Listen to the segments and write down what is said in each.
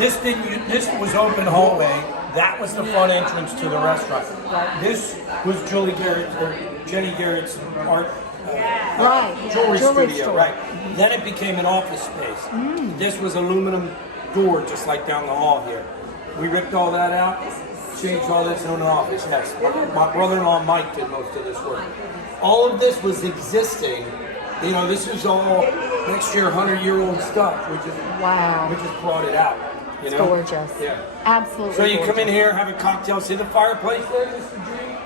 This didn't. This was open hallway. That was the front entrance to the restaurant. This was Julie Garrett's or Jenny Garrett's art jewelry studio. store. Right. Then it became an office space. This was aluminum door, just like down the hall here. We ripped all that out, changed all this into an office. Yes. My brother-in-law Mike did most of this work. All of this was existing. You know, this is all next year 100-year-old stuff. We just brought it out. You know? Gorgeous. Yeah. Absolutely. So you gorgeous. come in here, have a cocktail, see the fireplace there, Mr. G?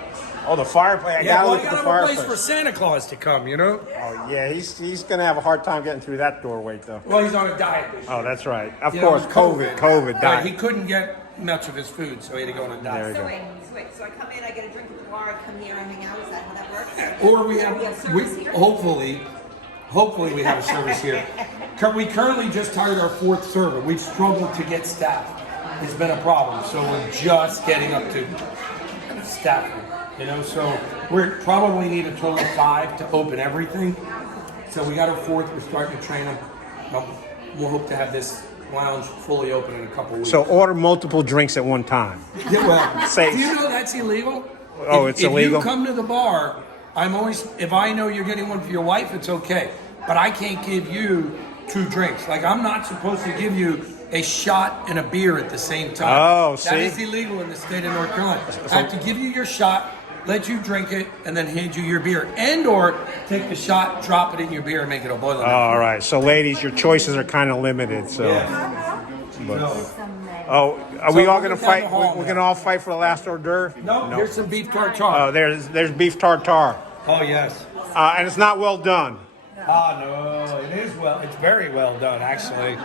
Oh, the fireplace. I gotta look at the have a fireplace. place for Santa Claus to come, you know? Oh yeah, he's gonna have a hard time getting through that doorway though. Well, he's on a diet this year. Oh, that's right. Of You course, know, COVID Right, died. he couldn't get much of his food, so he had to go on a diet. There you go. So I come in, I get a drink at the bar, I come here, I hang out. Is that how that works? Or we have, service here? hopefully we have a service here. We currently just hired our 4th server. We've struggled to get staff. It's been a problem, so we're just getting up to staffing. You know, so we probably need a total of 5 to open everything. So we got our 4th. We're starting to train them. We'll hope to have this lounge fully open in a couple weeks. So order multiple drinks at one time. Yeah, well, Say- do you know that's illegal? Oh, it's illegal? If you come to the bar, if I know you're getting one for your wife, it's okay. But I can't give you 2 drinks. Like, I'm not supposed to give you a shot and a beer at the same time. Oh, see? That is illegal in the state of North Carolina. I have to give you your shot, let you drink it, and then hand you your beer. And or take the shot, drop it in your beer, and make it a boiler. All right. So ladies, your choices are kind of limited. So. Yeah. But- No. Oh, are So we all we're gonna down fight? the hall We're now. gonna all fight for the last hors d'oeuvre? No, here's some beef tartare. Oh, there's beef tartare, Oh, yes. and it's not well done. Ah, no, it is well. It's very well done, actually.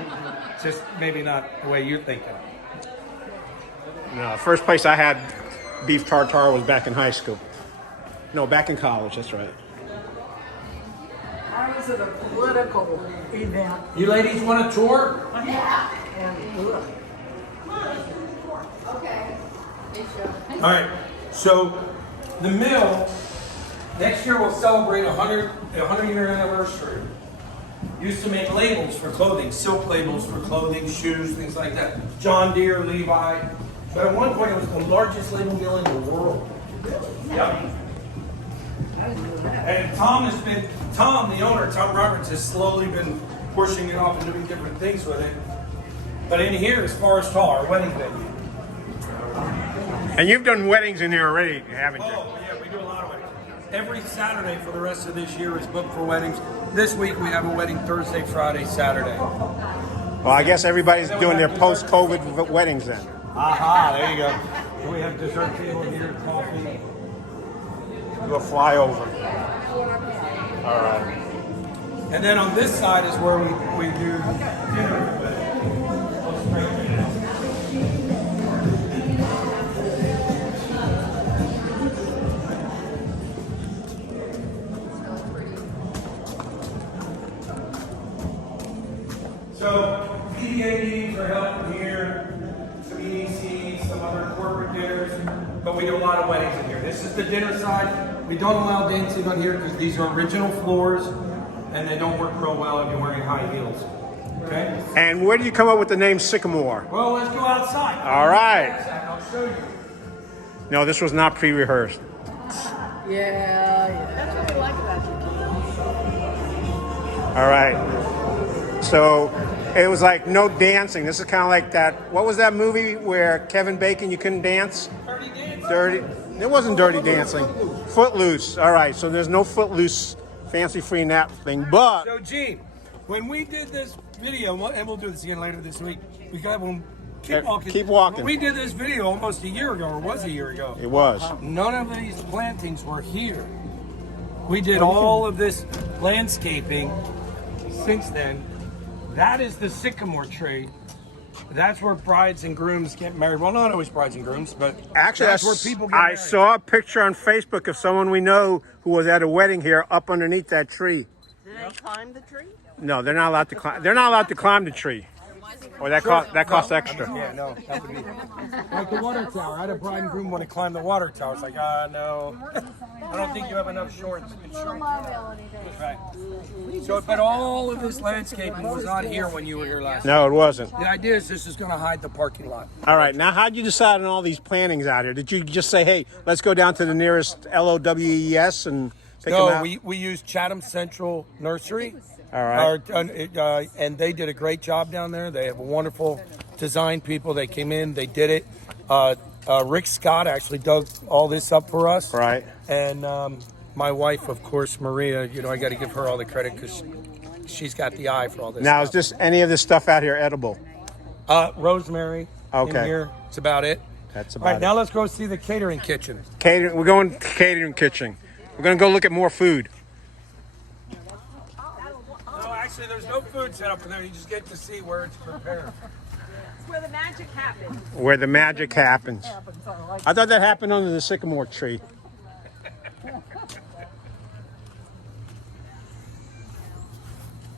It's just maybe not the way you're thinking. No, first place I had beef tartare was back in high school. No, back in college. That's right. I was at a political event, You ladies want a tour? and ugh. All right. So the mill next year will celebrate a 100-year anniversary. Used to make labels for clothing, silk labels for clothing, shoes, things like that. John Deere, Levi. But at one point, it was the largest label mill in the world. Yep. And Tom, the owner, Tom Roberts, has slowly been pushing it off and doing different things with it. But in here, as far as tall, our wedding venue. And you've done weddings in here already, haven't you? Oh, yeah, we do a lot of weddings. Every Saturday for the rest of this year is booked for weddings. This week we have a wedding Thursday, Friday, Saturday. Well, I guess everybody's doing their post-COVID weddings then. Aha, there you go. So we have dessert table here, coffee. Do a flyover. All right. And then on this side is where we do dinner. So PDA meetings are held from here, some EDCs, some other corporate dinners, but we do a lot of weddings in here. This is the dinner side. We don't allow dancing on here because these are original floors and they don't work real well if you're wearing high heels. Okay? And where do you come up with the name Sycamore? Well, let's go outside. All right. I'll show you. No, this was not pre-rehearsed. Yeah. That's what we like about you. All right. So it was like no dancing. This is kind of like that. What was that movie where Kevin Bacon, you couldn't dance? Dirty dancing. Dirty. It wasn't Dirty Dancing. Footloose. All right. So there's no Footloose fancy free nap thing. But So, Gene, when we did this video, and we'll do this again later this week, we got one. Keep walking. Keep walking. When we did this video almost a year ago, or was a year ago. it was. None of these plantings were here. We did all of this landscaping since then. That is the sycamore tree. That's where brides and grooms get married. Well, not always brides and grooms, but Actually, that's where people get I married. saw a picture on Facebook of someone we know who was at a wedding here up underneath that tree. Did they climb the tree? No, they're not allowed to climb. They're not allowed to climb the tree. Or that costs extra. Yeah, no, that would be like the water tower. I had a bride and groom want to climb the water tower. It's like, no. I don't think you have enough insurance. Liability Right. So, but all of this landscaping was not here when you were here last. No, it wasn't. The idea is this is going to hide the parking lot. All right, now how'd you decide on all these plantings out here? Did you just say, hey, let's go down to the nearest LOWES and pick them No, out? we used Chatham Central Nursery. All right. And they did a great job down there. They have wonderful design people. They came in, they did it. Rick Scott actually dug all this up for us. Right. And my wife, of course, Maria, I got to give her all the credit because she's got the eye for all this Now, is stuff. this any of this stuff out here edible? Rosemary in Okay. here. That's about it. That's All about right, it. now let's go see the catering kitchen. Catering. We're going to catering kitchen. We're going to go look at more food. No, actually, there's no food set up for there. You just get to see where it's prepared. Where the magic happens. Where the magic happens. I thought that happened under the sycamore tree.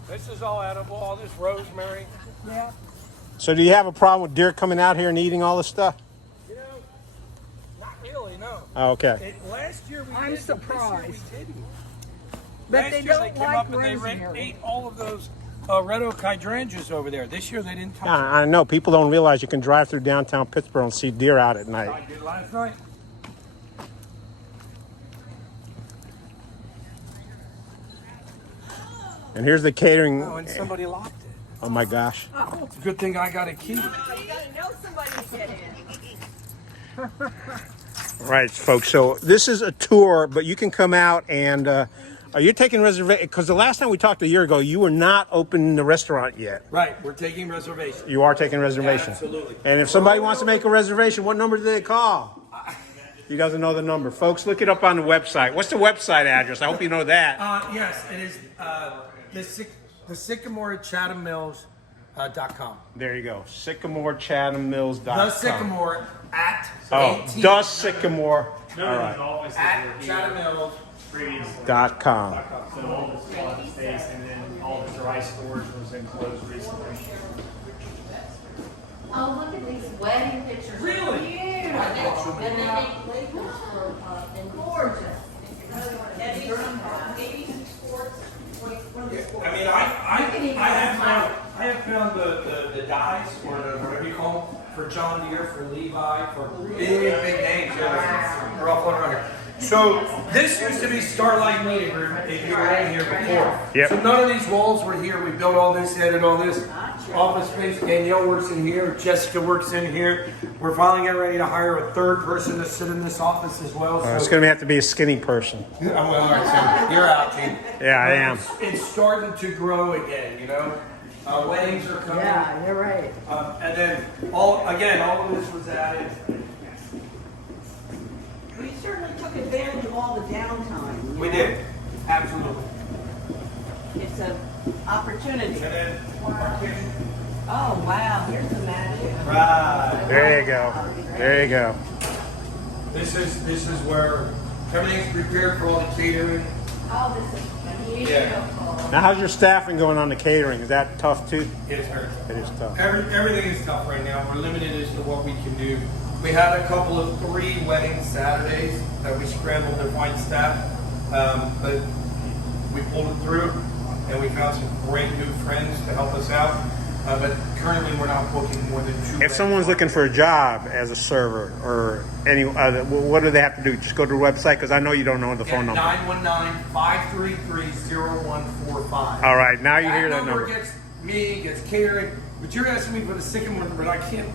This is all edible, all this rosemary. Yeah. So do you have a problem with deer coming out here and eating all this stuff? Not really, no. Oh, okay. Last year we I'm did, surprised. This year we didn't. But Last they year don't they came like up and they rosemary. ate all of those red oak hydrangeas over there. This year they didn't touch them. I know people don't realize you can drive through downtown Pittsburgh and see deer out at night. I did last night. And here's the catering. Oh, and somebody locked it. Oh my gosh. It's a good thing I got a key. Oh, you gotta know somebody to get in. Right, folks. So this is a tour, but you can come out and are you taking reservation? Because the last time we talked a year ago, you were not opening the restaurant yet. Right, we're taking reservations. You are taking reservations. Absolutely. And if somebody wants to make a reservation, what number do they call? He doesn't know the number. Folks, look it up on the website. What's the website address? I hope you know that. Yes, it is the Sycamore at Chatham Mills .com. There you go. SycamoreChathamMills.com. The Sycamore at Oh, 18 the Sycamore. No, All no, right. no, always at Chatham Mills. previously. .com. So all this office space and then all the dry storage was enclosed recently. Oh, look at these wedding pictures. Really? Beautiful. And then they pictures were gorgeous. I mean, I have found the dyes or the whatever you call them for John Deere, for Levi, for big names. They're all floating around here. So this used to be Starlight Meeting Room if you were in here before. Yep. So none of these walls were here. We built all this, added all this office space. Danielle works in here. Jessica works in here. We're finally getting ready to hire a third person to sit in this office as well. It's going to have to be a skinny person. Well, all right, Tim. You're out, Tim. Yeah, I am. It's starting to grow again, weddings are coming. Yeah, you're right. And then all of this was added. We certainly took advantage of all the downtime. you We know? did. Absolutely. It's an opportunity. And then our kitchen. Oh, wow, here's the magic. Right. There you go. There you go. This is where everything's prepared for all the catering. Oh, this is beautiful. Now, how's your staffing going on the catering? Is that tough too? It's hard. It is tough. Everything is tough right now. We're limited as to what we can do. We had a couple of 3 wedding Saturdays that we scrambled to find staff, but we pulled it through, and we found some great new friends to help us out. But currently, we're not booking more than 2 If weddings. someone's looking for a job as a server or any other, what do they have to do? Just go to the website because I know you don't know the phone number. 919-533-0145. All right, now you hear that number. Gets me, gets catering, but you're asking me for the Sycamore number, and I can't.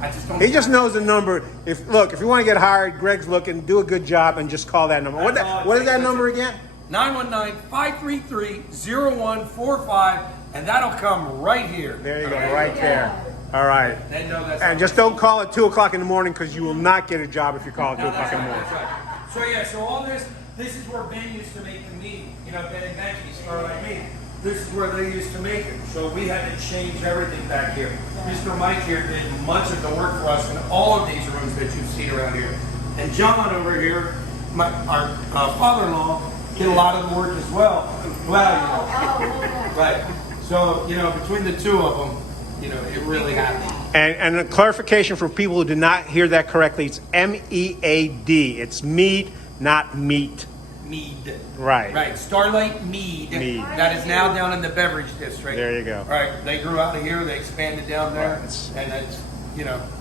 I just don't. He just knows the number. If you want to get hired, Greg's looking. Do a good job and just call that number. What is that number again? 919-533-0145, and that'll come right here. There you go, right there. All right. They know that's. And just don't call at 2 o'clock in the morning because you will not get a job if you call at 2 No, o'clock that's in the right, morning. that's right. So all this is where Ben used to make the meat. Ben and Becky, Starlight Meat. This is where they used to make it. So we had to change everything back here. Mr. Mike here did much of the work for us in all of these rooms that you've seen around here. And John over here, our father-in-law, did a lot of the work as well. Well, right. So, between the two of them, it really happened. And a clarification for people who did not hear that correctly, it's MEAD. It's mead, not meat. Mead. Right. Right. Starlight Mead. Mead. That is now down in the beverage district. There you go. All right. They grew out of here. They expanded down there, Right. and it's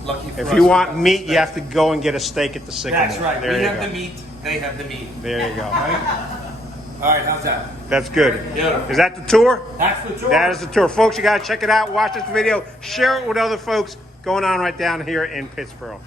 lucky for us. If you we want got meat, the you have to go and get a steak at the Sycamore. That's right. There We you have go. the meat. They have the meat. There you go. All right. All right. How's that? That's good. Beautiful. Is that the tour? That's the tour. That is the tour. Folks, you got to check it out. Watch this video. Share it with other folks going on right down here in Pittsburgh.